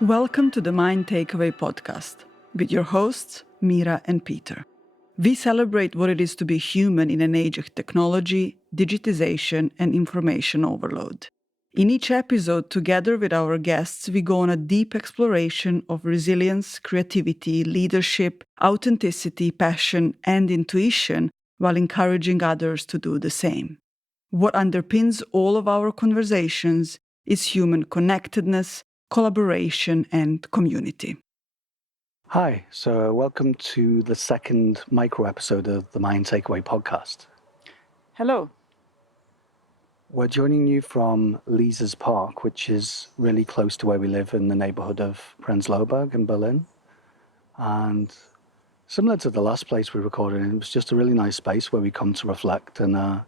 Welcome to the Mind Takeaway podcast with your hosts, Mira and Peter. We celebrate what it is to be human in an age of technology, digitization, and information overload. In each episode, together with our guests, we go on a deep exploration of resilience, creativity, leadership, authenticity, passion, and intuition while encouraging others to do the same. What underpins all of our conversations is human connectedness, collaboration, and community. Hi, so welcome to the second micro episode of the Mind Takeaway podcast. Hello. We're joining you from Leise Park, which is really close to where we live in the neighborhood of Prenzlauer Berg in Berlin. And similar to the last place we recorded in, it was just a really nice space where we come to reflect and,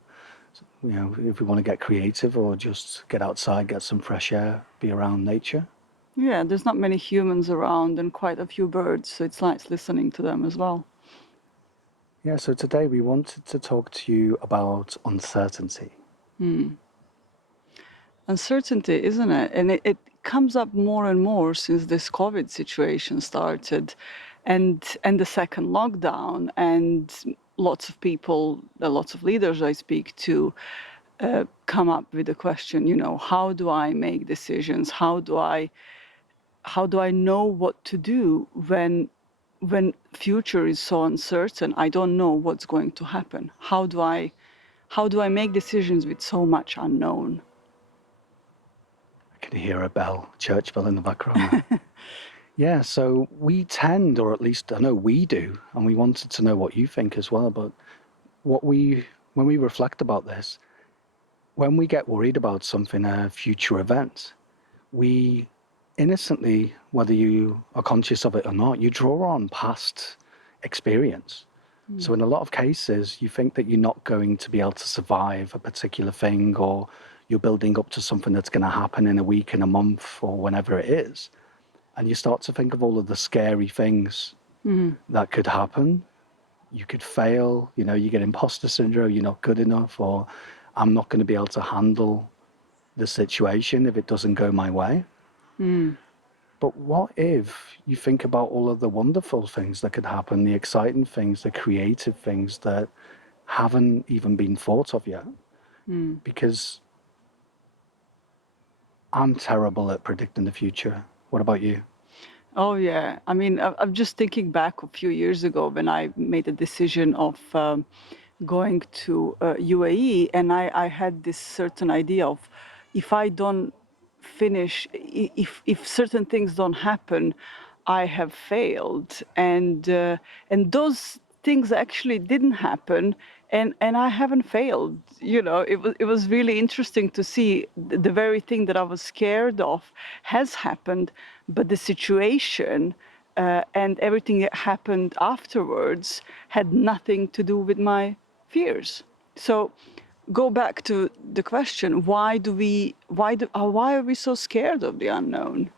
if we want to get creative or just get outside, get some fresh air, be around nature. Yeah, there's not many humans around and quite a few birds, so it's nice listening to them as well. Yeah, so today we wanted to talk to you about uncertainty. Uncertainty, isn't it? And it comes up more and more since this COVID situation started and the second lockdown. And lots of people, lots of leaders I speak to, come up with the question, how do I make decisions? How do I know what to do when future is so uncertain? I don't know what's going to happen. How do I make decisions with so much unknown? I can hear a bell, church bell in the background. Yeah, so we tend, or at least I know we do, and we wanted to know what you think as well, but when we reflect about this, when we get worried about something, a future event, we innocently, whether you are conscious of it or not, you draw on past experience. So in a lot of cases, you think that you're not going to be able to survive a particular thing, or you're building up to something that's going to happen in a week, in a month, or whenever it is. And you start to think of all of the scary things that could happen. You could fail, you get imposter syndrome, you're not good enough, or I'm not going to be able to handle the situation if it doesn't go my way. But what if you think about all of the wonderful things that could happen, the exciting things, the creative things that haven't even been thought of yet? Because I'm terrible at predicting the future. What about you? Oh, yeah. I mean, I'm just thinking back a few years ago when I made a decision of going to UAE, and I had this certain idea of if I don't finish, if certain things don't happen, I have failed, and those things actually didn't happen, and I haven't failed. It was really interesting to see the very thing that I was scared of has happened, but the situation and everything that happened afterwards had nothing to do with my fears. So go back to the question, why are we so scared of the unknown?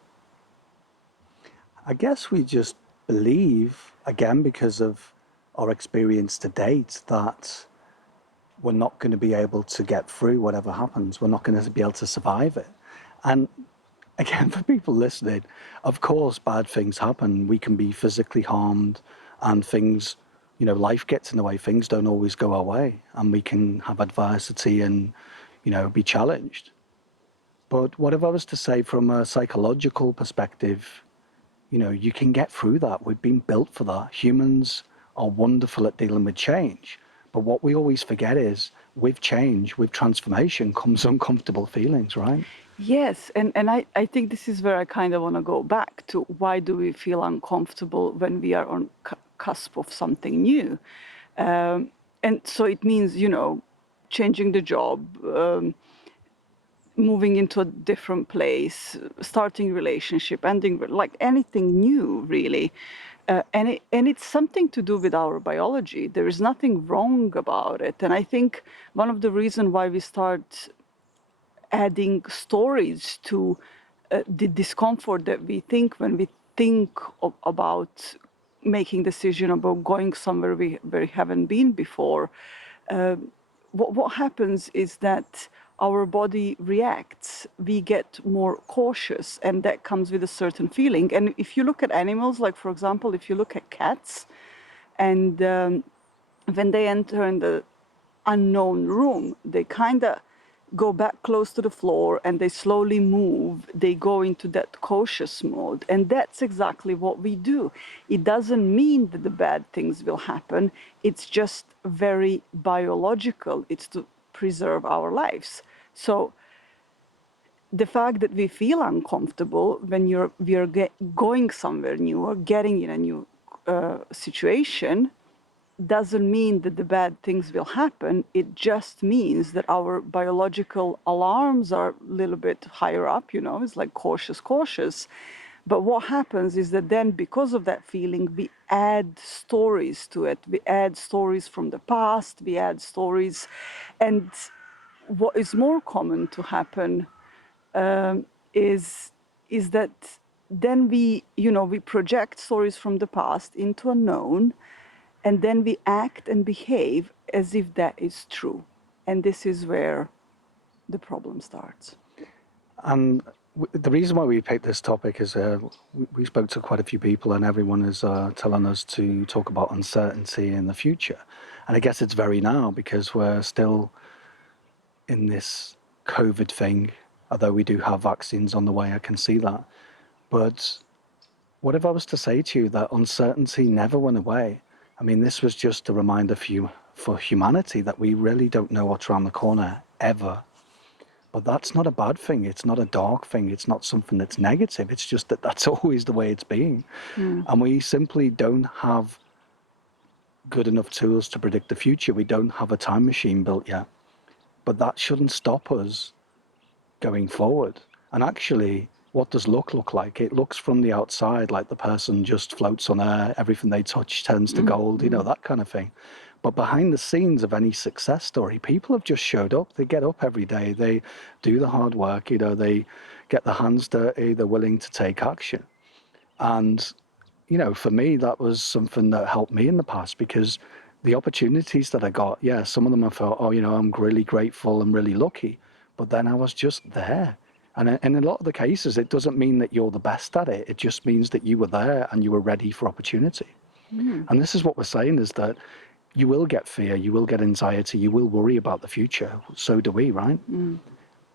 I guess we just believe, again, because of our experience to date, that we're not going to be able to get through whatever happens. We're not going to be able to survive it. And again, for people listening, of course, bad things happen. We can be physically harmed and things, life gets in the way. Things don't always go our way, and we can have adversity and, be challenged. But what if I was to say from a psychological perspective, you can get through that. We've been built for that. Humans are wonderful at dealing with change. But what we always forget is with change, with transformation comes uncomfortable feelings, right? Yes, and I think this is where I kind of want to go back to why do we feel uncomfortable when we are on cusp of something new? And so it means, changing the job, moving into a different place, starting relationship, ending, like anything new, really. And it's something to do with our biology. There is nothing wrong about it. And I think one of the reasons why we start adding stories to the discomfort that we think when we think about making decision about going somewhere where we haven't been before, what happens is that our body reacts. We get more cautious, and that comes with a certain feeling. And if you look at animals, like for example, if you look at cats, and when they enter in the unknown room, they kind of go back close to the floor and they slowly move. They go into that cautious mode. And that's exactly what we do. It doesn't mean that the bad things will happen. It's just very biological. It's to preserve our lives. So the fact that we feel uncomfortable when we are going somewhere new or getting in a new situation doesn't mean that the bad things will happen. It just means that our biological alarms are a little bit higher up, it's like cautious, cautious. But what happens is that then, because of that feeling, we add stories to it. We add stories from the past, we add stories. And what is more common to happen is that then we project stories from the past into a known, and then we act and behave as if that is true. And this is where the problem starts. And the reason why we picked this topic is we spoke to quite a few people, and everyone is telling us to talk about uncertainty in the future. And I guess it's very now because we're still in this COVID thing, although we do have vaccines on the way, I can see that. But what if I was to say to you that uncertainty never went away? I mean, this was just a reminder for humanity that we really don't know what's around the corner ever. But that's not a bad thing. It's not a dark thing. It's not something that's negative. It's just that that's always the way it's been. And we simply don't have good enough tools to predict the future. We don't have a time machine built yet. But that shouldn't stop us going forward. And actually, what does luck look like? It looks from the outside like the person just floats on air, everything they touch turns to gold, that kind of thing. But behind the scenes of any success story, people have just showed up. They get up every day, they do the hard work, they get their hands dirty, they're willing to take action. And, for me, that was something that helped me in the past, because the opportunities that I got, some of them I felt, I'm really grateful and really lucky. But then I was just there. And in a lot of the cases, it doesn't mean that you're the best at it. It just means that you were there and you were ready for opportunity. And this is what we're saying, is that you will get fear, you will get anxiety, you will worry about the future. So do we, right?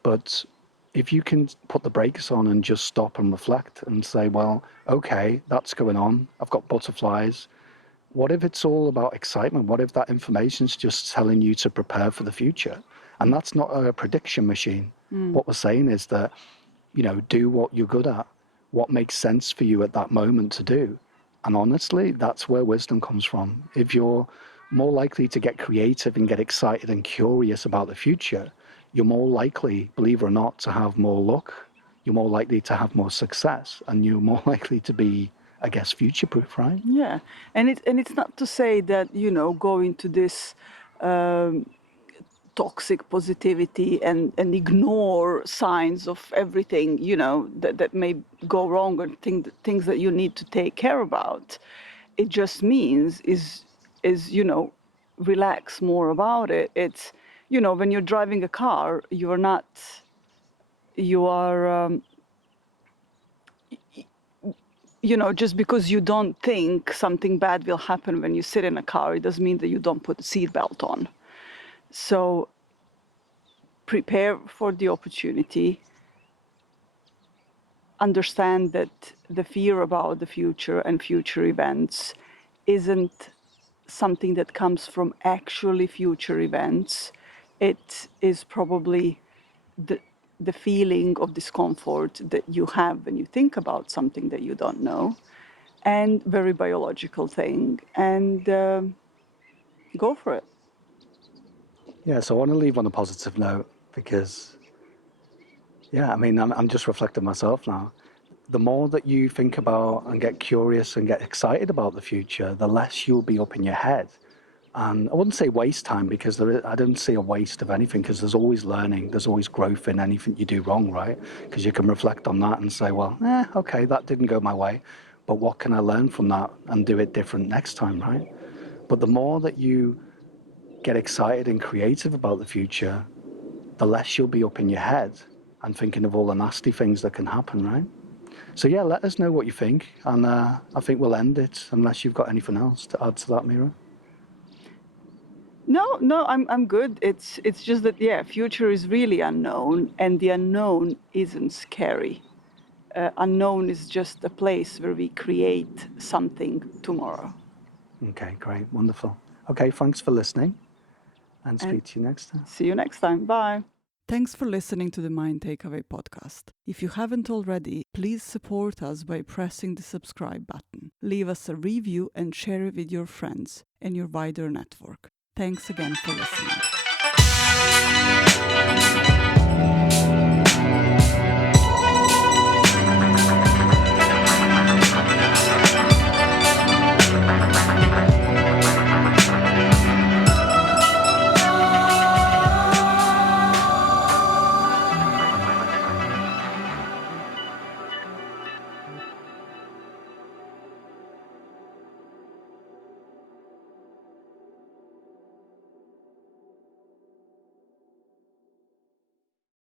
But if you can put the brakes on and just stop and reflect and say, well, okay, that's going on. I've got butterflies. What if it's all about excitement? What if that information's just telling you to prepare for the future? And that's not a prediction machine. What we're saying is that, do what you're good at, what makes sense for you at that moment to do. And honestly, that's where wisdom comes from. If you're more likely to get creative and get excited and curious about the future, you're more likely, believe it or not, to have more luck. You're more likely to have more success, and you're more likely to be, I guess, future-proof, right? Yeah, and it's not to say that go into this toxic positivity and ignore signs of everything that may go wrong, or things that you need to take care about. It just means is relax more about it. It's when you're driving a car, you are just because you don't think something bad will happen when you sit in a car, it doesn't mean that you don't put a seatbelt on. So prepare for the opportunity. Understand that the fear about the future and future events isn't something that comes from actually future events. It is probably the feeling of discomfort that you have when you think about something that you don't know, and very biological thing. And go for it. Yeah, so I want to leave on a positive note because, I mean, I'm just reflecting myself now. The more that you think about and get curious and get excited about the future, the less you'll be up in your head. And I wouldn't say waste time, because I don't see a waste of anything, because there's always learning, there's always growth in anything you do wrong, right? Because you can reflect on that and say, well, okay, that didn't go my way, but what can I learn from that and do it different next time, right? But the more that you get excited and creative about the future, the less you'll be up in your head and thinking of all the nasty things that can happen, right? So yeah, let us know what you think, and I think we'll end it unless you've got anything else to add to that, Mira. No, I'm good. It's just that, yeah, future is really unknown, and the unknown isn't scary. Unknown is just a place where we create something tomorrow. Okay, great, wonderful. Okay, thanks for listening, and And speak to you next time. see you next time. Bye. Thanks for listening to the Mind Takeaway podcast. If you haven't already, please support us by pressing the subscribe button. Leave us a review and share it with your friends and your wider network. Thanks again for listening.